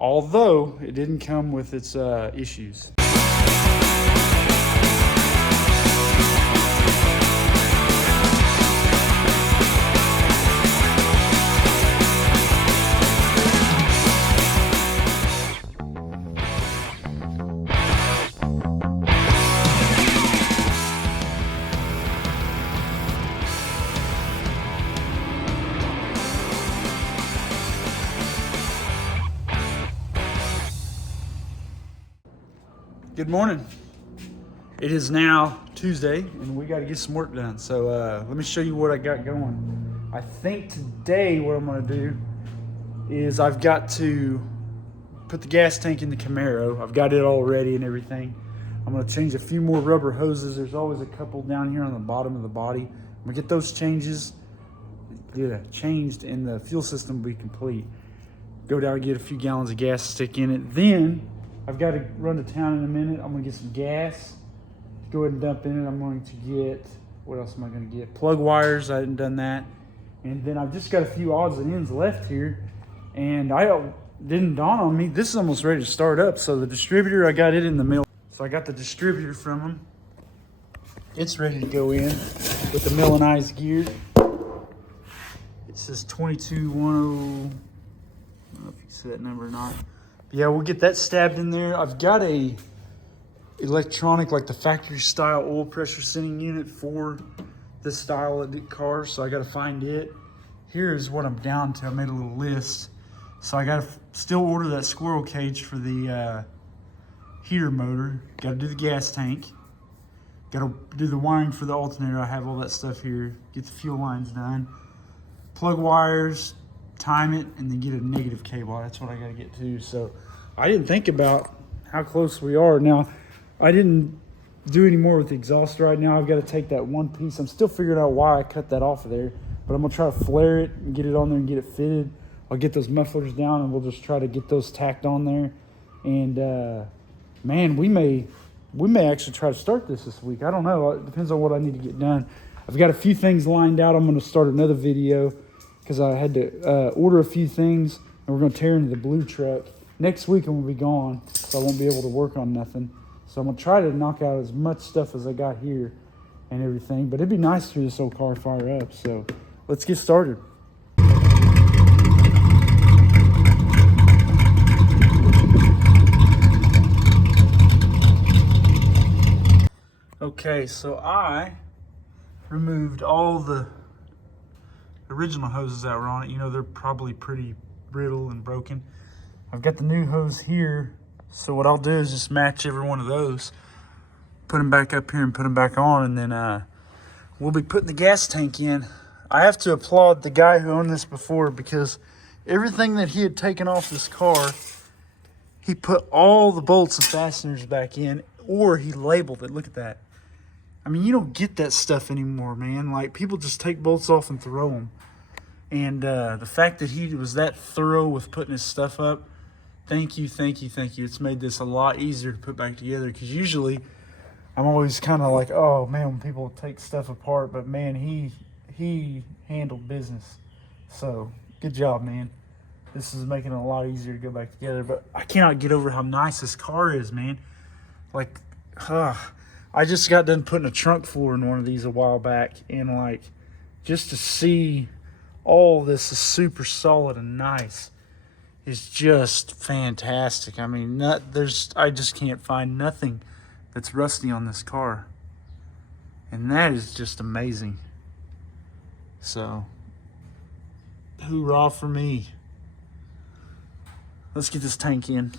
although it didn't come with its issues. Good morning. It is now Tuesday and we got to get some work done. So let me show you what I got going. I think today what I'm going to do is I've got to put the gas tank in the Camaro. I've got it all ready and everything. I'm going to change a few more rubber hoses. There's always a couple down here on the bottom of the body. I'm going to get those changed and the fuel system will be complete. Go down and get a few gallons of gas to stick in it. Then I've got to run to town in a minute. I'm going to get some gas. Go ahead and dump in it. I'm going to get, what else am I going to get? Plug wires. I hadn't done that. And then I've just got a few odds and ends left here. And didn't dawn on me. This is almost ready to start up. So the distributor, I got it in the mail. So I got the distributor from them. It's ready to go in with the Millenized gear. It says 2210. I don't know if you can see that number or not. Yeah, we'll get that stabbed in there. I've got a electronic, like the factory style oil pressure sending unit for this style of car, so I got to find it. Here's what I'm down to. I made a little list. So I got to still order that squirrel cage for the heater motor. Got to do the gas tank. Got to do the wiring for the alternator. I have all that stuff here. Get the fuel lines done. Plug wires, time it, and then get a negative cable. That's what I got to get to. So I didn't think about how close we are. Now, I didn't do any more with the exhaust right now. I've got to take that one piece. I'm still figuring out why I cut that off of there, but I'm gonna try to flare it and get it on there and get it fitted. I'll get those mufflers down and we'll just try to get those tacked on there. And man, we may actually try to start this week. I don't know. It depends on what I need to get done. I've got a few things lined out. I'm going to start another video because I had to order a few things, and we're going to tear into the blue truck. Next week I'm going to be gone, so I won't be able to work on nothing. So I'm going to try to knock out as much stuff as I got here and everything. But it'd be nice to hear this old car fire up. So let's get started. Okay, so I removed all the original hoses that were on it. You know, they're probably pretty brittle and broken. I've got the new hose here, so what I'll do is just match every one of those, put them back up here and put them back on, and then we'll be putting the gas tank in. I have to applaud the guy who owned this before, because everything that he had taken off this car, he put all the bolts and fasteners back in, or he labeled it. Look at that. I mean, you don't get that stuff anymore, man. Like, people just take bolts off and throw them. And the fact that he was that thorough with putting his stuff up, thank you, thank you, thank you. It's made this a lot easier to put back together, because usually I'm always kind of like, oh, man, when people take stuff apart. But, man, he handled business. So, good job, man. This is making it a lot easier to go back together. But I cannot get over how nice this car is, man. Like, I just got done putting a trunk floor in one of these a while back, and like, just to see all this is super solid and nice is just fantastic. I mean, I just can't find nothing that's rusty on this car, and that is just amazing. So, hoorah for me. Let's get this tank in.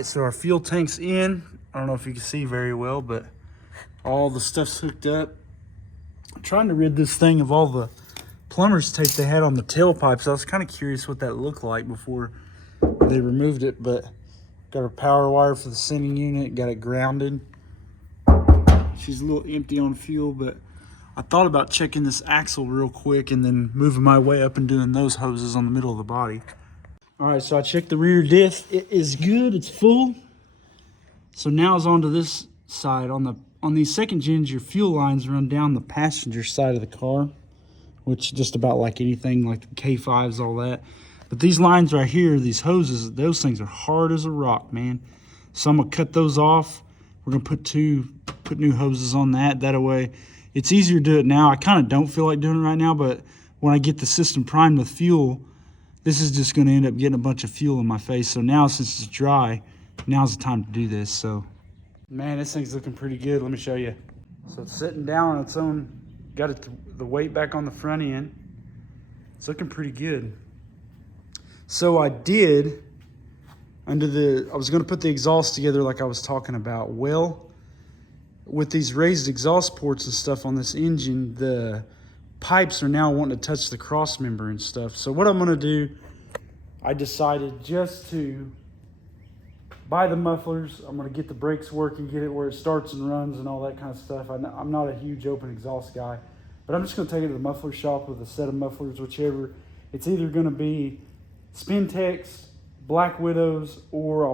right, so our fuel tank's in. I don't know if you can see very well, but all the stuff's hooked up. I'm trying to rid this thing of all the plumber's tape they had on the tailpipes. I was kind of curious what that looked like before they removed it, but got our power wire for the sending unit, got it grounded. She's a little empty on fuel, but I thought about checking this axle real quick and then moving my way up and doing those hoses on the middle of the body. All right, so I checked the rear diff. It is good, it's full. So now it's onto this side. On these second gens, your fuel lines run down the passenger side of the car, which just about like anything, like the K5s, all that. But these lines right here, these hoses, those things are hard as a rock, man. So I'm gonna cut those off. We're gonna put new hoses on that. That way, it's easier to do it now. I kind of don't feel like doing it right now, but when I get the system primed with fuel, this is just gonna end up getting a bunch of fuel in my face. So now, since it's dry, now's the time to do this. So, man, this thing's looking pretty good. Let me show you. So it's sitting down on its own. Got the weight back on the front end. It's looking pretty good. So I did, I was gonna put the exhaust together like I was talking about. Well, with these raised exhaust ports and stuff on this engine, the pipes are now wanting to touch the cross member and stuff. So what I'm gonna do, I decided just to buy the mufflers. I'm gonna get the brakes working, get it where it starts and runs and all that kind of stuff. I'm not a huge open exhaust guy, but I'm just gonna take it to the muffler shop with a set of mufflers, whichever. It's either gonna be Spintex, Black Widows, or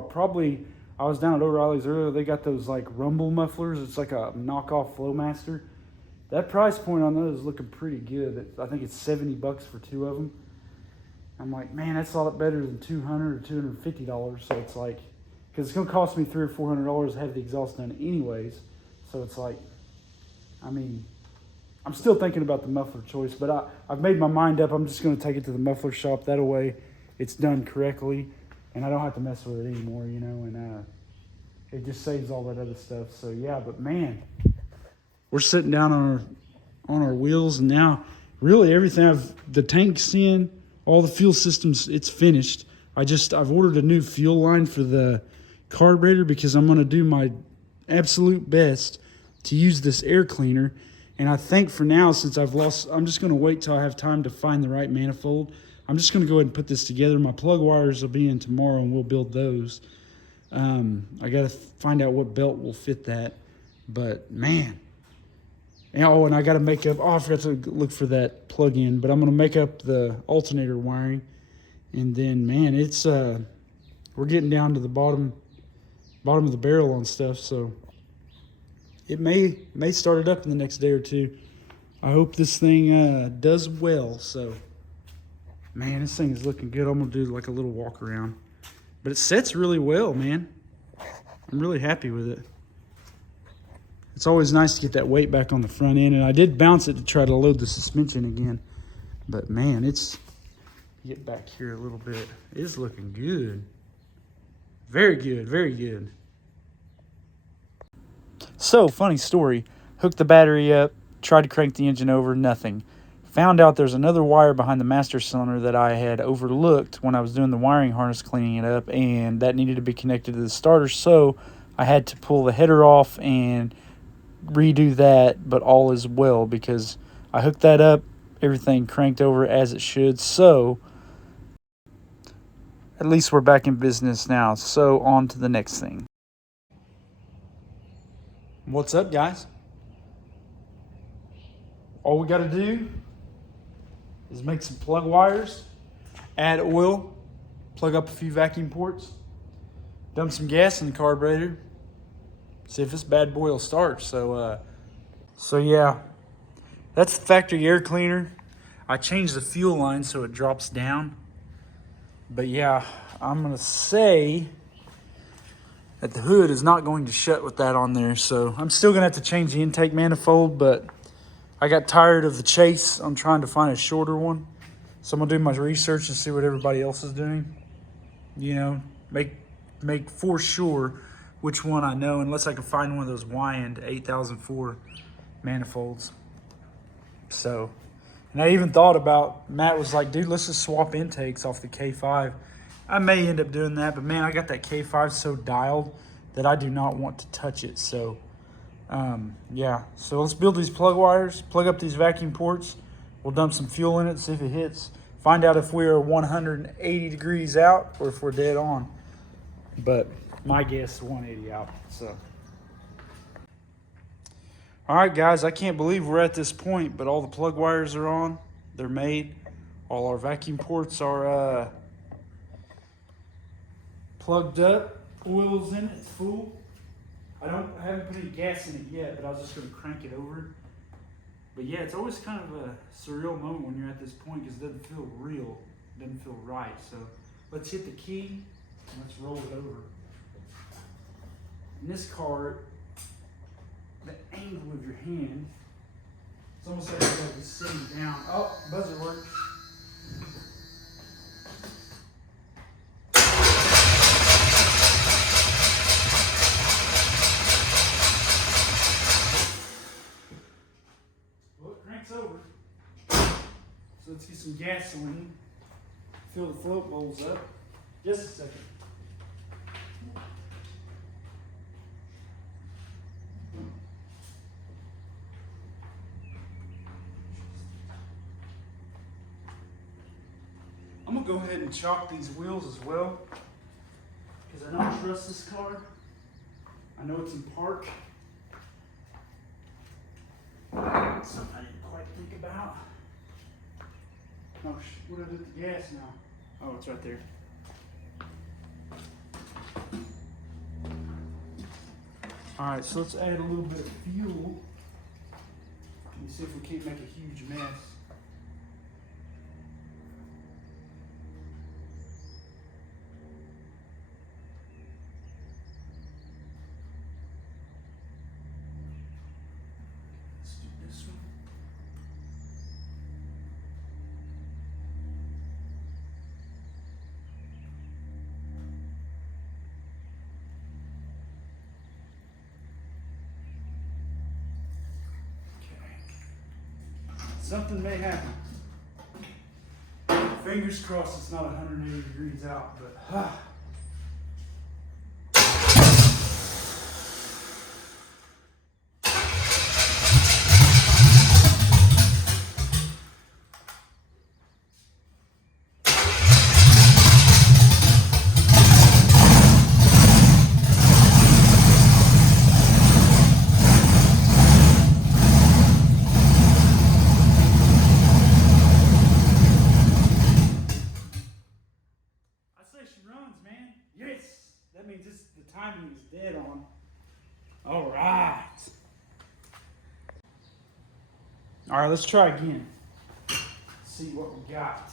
I was down at O'Reilly's earlier, they got those like rumble mufflers. It's like a knockoff Flowmaster. That price point on those is looking pretty good. I think it's $70 for two of them. I'm like, man, that's a lot better than $200 or $250. So it's like, because it's gonna cost me $300 or $400 to have the exhaust done anyways. So it's like, I mean, I'm still thinking about the muffler choice, but I've made my mind up. I'm just gonna take it to the muffler shop. That way it's done correctly and I don't have to mess with it anymore, you know, and it just saves all that other stuff. So yeah, but man, we're sitting down on our wheels, and now really everything, the tank's in, all the fuel systems, it's finished. I've ordered a new fuel line for the carburetor because I'm gonna do my absolute best to use this air cleaner. And I think for now, since I'm just gonna wait till I have time to find the right manifold. I'm just gonna go ahead and put this together. My plug wires will be in tomorrow and we'll build those. I gotta find out what belt will fit that, but man. Oh, and I gotta make up, I forgot to look for that plug-in, but I'm gonna make up the alternator wiring. And then, man, it's, we're getting down to the bottom of the barrel on stuff, so it may start it up in the next day or two. I hope this thing does well. So, man, this thing is looking good. I'm gonna do like a little walk around, but it sets really well, man. I'm really happy with it. It's always nice to get that weight back on the front end, and I did bounce it to try to load the suspension again, but man, it's, get back here a little bit, it's looking good. Very good, very good. So, funny story, hooked the battery up, tried to crank the engine over, nothing. Found out there's another wire behind the master cylinder that I had overlooked when I was doing the wiring harness cleaning it up, and that needed to be connected to the starter, so I had to pull the header off and redo that, but all is well because I hooked that up, everything cranked over as it should, so at least we're back in business now. So on to the next thing. What's up, guys? All we got to do is make some plug wires, add oil, plug up a few vacuum ports, dump some gas in the carburetor, see if this bad boy will start. So yeah, that's the factory air cleaner. I changed the fuel line so it drops down. But yeah, I'm gonna say that the hood is not going to shut with that on there. So I'm still gonna have to change the intake manifold, but I got tired of the Chase. I'm trying to find a shorter one. So I'm gonna do my research and see what everybody else is doing. You know, make for sure which one I know, unless I can find one of those Wyand 8004 manifolds. So, and I even thought about, Matt was like, dude, let's just swap intakes off the K5 I may end up doing that, but man, I got that K5 so dialed that I do not want to touch it. So, yeah. So let's build these plug wires, plug up these vacuum ports. We'll dump some fuel in it, see if it hits. Find out if we are 180 degrees out or if we're dead on. But my guess is 180 out, so. All right, guys, I can't believe we're at this point, but all the plug wires are on. They're made. All our vacuum ports are plugged up. Oil's in it, it's full. I haven't put any gas in it yet, but I was just gonna crank it over. But yeah, it's always kind of a surreal moment when you're at this point because it doesn't feel real, it doesn't feel right. So let's hit the key and let's roll it over. In this car, the angle of your hand, it's almost like you're like sitting down. Oh, buzzer works. Well, it cranks over. So let's get some gasoline. Fill the float bowls up. Just a second. I'm gonna go ahead and chalk these wheels as well because I don't trust this car. I know it's in park. Something I didn't quite think about. Oh, what did I do with the gas now? Oh, it's right there. All right, so let's add a little bit of fuel and see if we can't make a huge mess. Something may happen. Fingers crossed it's not 180 degrees out, but timing is dead on. All right. All right, let's try again. See what we got.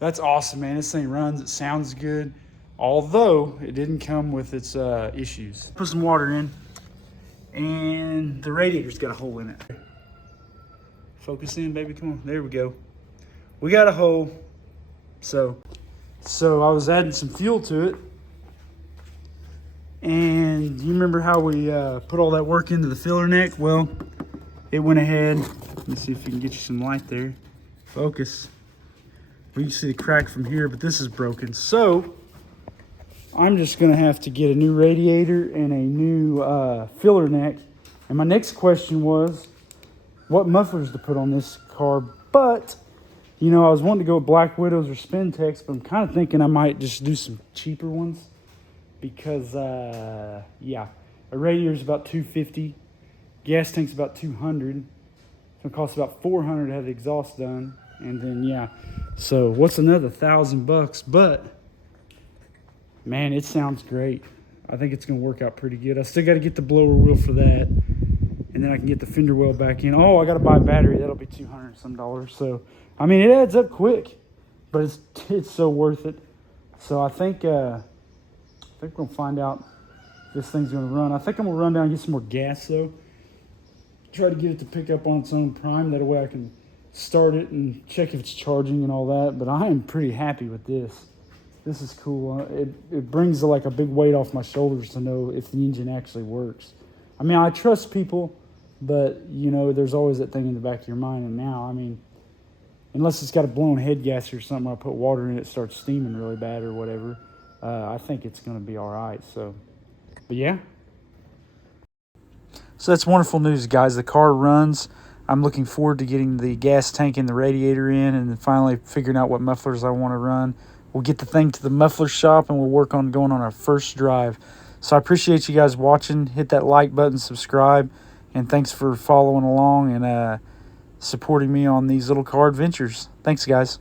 That's awesome, man. This thing runs, it sounds good, although it didn't come with its issues. Put some water in, and the radiator's got a hole in it. Focus in, baby, come on. There we go. We got a hole. So I was adding some fuel to it, and you remember how we put all that work into the filler neck? Well, it went ahead. Let me see if you can get you some light there. Focus. We can see the crack from here, but this is broken. So I'm just gonna have to get a new radiator and a new filler neck. And my next question was, what mufflers to put on this car? But, you know, I was wanting to go with Black Widows or Spintex, but I'm kind of thinking I might just do some cheaper ones. Because, yeah, a radiator is about $250. Gas tank's about $200. It's gonna cost about $400 to have the exhaust done. And then, yeah, so what's another $1,000? But man, it sounds great. I think it's gonna work out pretty good. I still got to get the blower wheel for that, and then I can get the fender well back in. Oh, I got to buy a battery. That'll be $200 some. So I mean, it adds up quick, but it's so worth it. So I think we're gonna find out if this thing's gonna run. I think I'm gonna run down and get some more gas though. Try to get it to pick up on its own prime. That way I can start it and check if it's charging and all that. But I am pretty happy with this. This is cool. It brings like a big weight off my shoulders to know if the engine actually works. I mean, I trust people, but you know, there's always that thing in the back of your mind. And now, I mean, unless it's got a blown head gasket or something, I put water in it, starts steaming really bad or whatever. I think it's going to be all right. So, but yeah. So that's wonderful news, guys. The car runs. I'm looking forward to getting the gas tank and the radiator in, and then finally figuring out what mufflers I want to run. We'll get the thing to the muffler shop, and we'll work on going on our first drive. So I appreciate you guys watching. Hit that like button, subscribe, and thanks for following along and supporting me on these little car adventures. Thanks, guys.